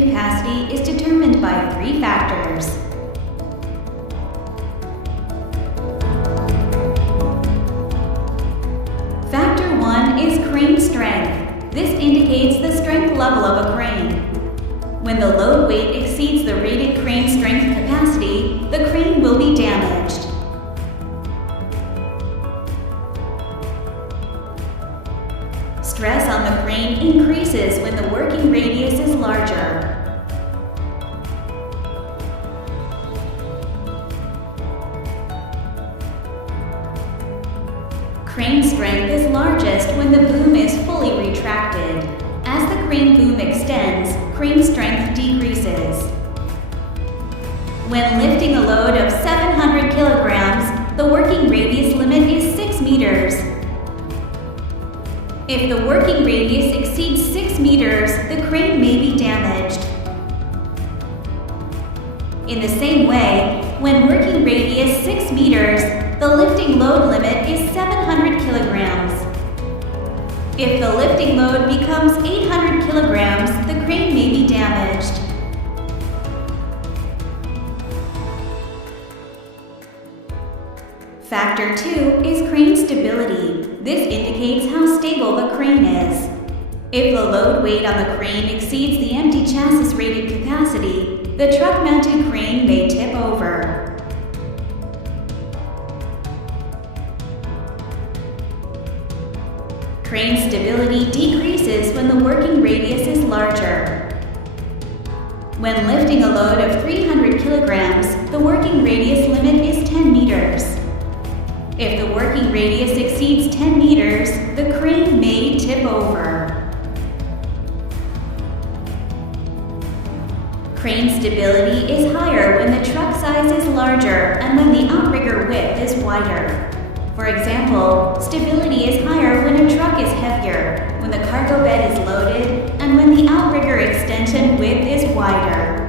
rated capacity is determined by 3 factors. Factor 1 is crane strength. This indicates the strength level of a crane. When the load weight exceeds the rated crane strength capacity, the crane will be damaged. Stress on the crane increases when the working radius is larger. Crane strength is largest when the boom is fully retracted. As the crane boom extends, crane strength decreases. When lifting a load of 700 kilograms, the working radius limit is 6 meters. If the working radius exceeds 6 meters, the crane may be damaged. In the same way, when working radius 6 meters, the lifting load limit is 700 kilograms. If the lifting load becomes 800 kilograms, the crane may be damaged. Factor 2 is crane stability. This indicates how stable the crane is. If the load weight on the crane exceeds the empty chassis rated capacity, the truck-mounted crane may tip over. Crane stability decreases when the working radius is larger. When lifting a load of 300 kilograms, the working radius limit is 10 meters. If the working radius exceeds 10 meters, the crane may tip over. Crane stability is higher when the truck size is larger and when the outrigger width is wider. For example, stability is higher when a truck is heavier, when the cargo bed is loaded, and when the outrigger extension width is wider.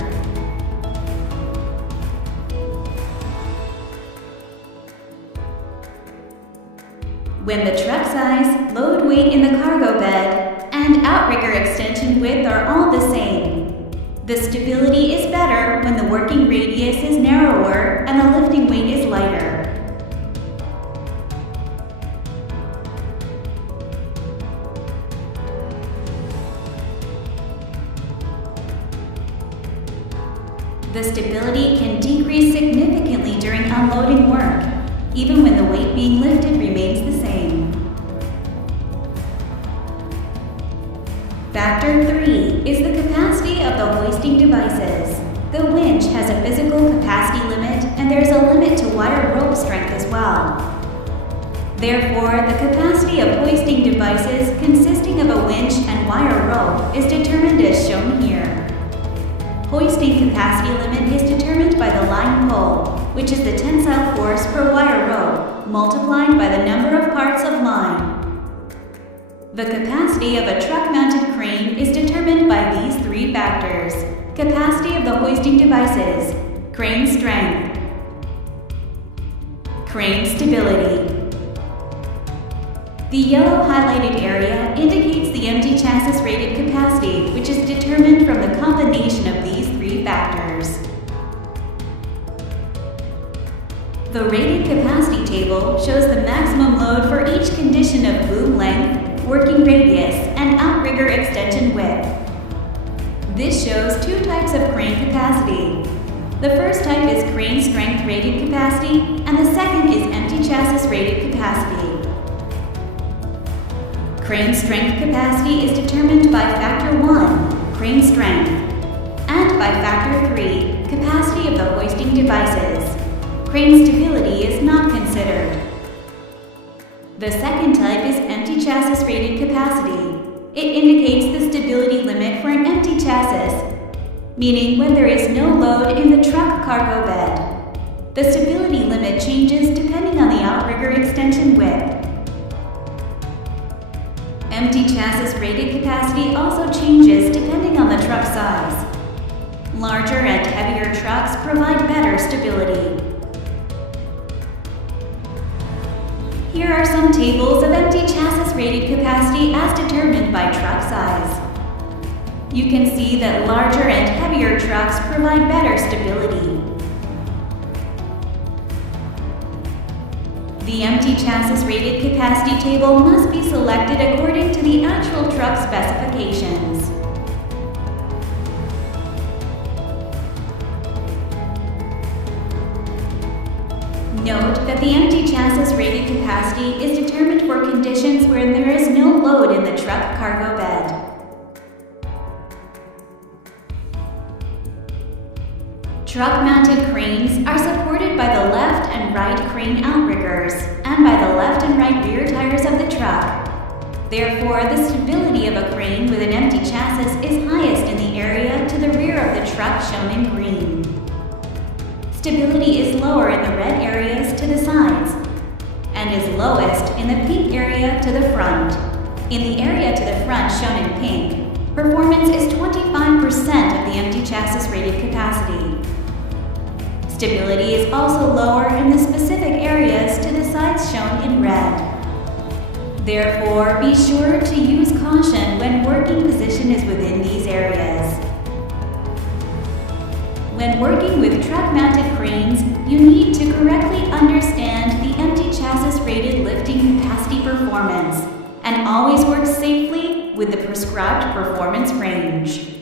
When the truck size, load weight in the cargo bed, and outrigger extension width are all the same. The stability is better when the working radius is narrower and the lifting weight is lighter. The stability can decrease significantly during unloading work, even when the weight being lifted remains the same. Factor 3 is the capacity of the hoisting devices. The winch has a physical capacity limit, and there's a limit to wire rope strength as well. Therefore, the capacity of hoisting devices consisting of a winch and wire rope is determined as shown here. Hoisting capacity limit is determined by the line pull, which is the tensile force per wire rope, multiplied by the number of parts of line. The capacity of a truck-mounted crane is determined by these 3 factors: capacity of the hoisting devices, crane strength, crane stability. The yellow highlighted area indicates the empty chassis rated capacity, which is determined from the combination of these 3 factors. The rated capacity table shows the maximum load for each condition of boom length, working radius, and outrigger extension width. This shows 2 types of crane capacity. The first type is crane strength rated capacity, and the second is empty chassis rated capacity. Crane strength capacity is determined by factor 1, crane strength, and by factor 3, capacity of the hoisting devices. Crane stability is not considered. The second type is empty chassis rated capacity. It indicates the stability limit for an empty chassis, meaning when there is no load in the truck cargo bed. The stability limit changes depending on the outrigger extension width. Empty chassis rated capacity also changes depending on the truck size. Larger and heavier trucks provide better stability. Here are some tables of empty chassis rated capacity as determined by truck size. You can see that larger and heavier trucks provide better stability. The empty chassis rated capacity table must be selected according to the actual truck specifications. Note that the empty chassis rated capacity is determined for conditions where there is no load in the truck cargo bed. Truck-mounted cranes are supported by the left and right crane outriggers and by the left and right rear tires of the truck. Therefore, the stability of a crane with an empty chassis is highest in the area to the rear of the truck shown in green. Stability is lower in the red areas to the sides and is lowest in the pink area to the front. In the area to the front shown in pink, performance is 25% of the empty chassis rated capacity. Stability is also lower in the specific areas to the sides shown in red. Therefore, be sure to use caution when working position is within these areas. When working with truck-mounted cranes, you need to correctly understand the empty chassis rated lifting capacity performance and always work safely with the prescribed performance range.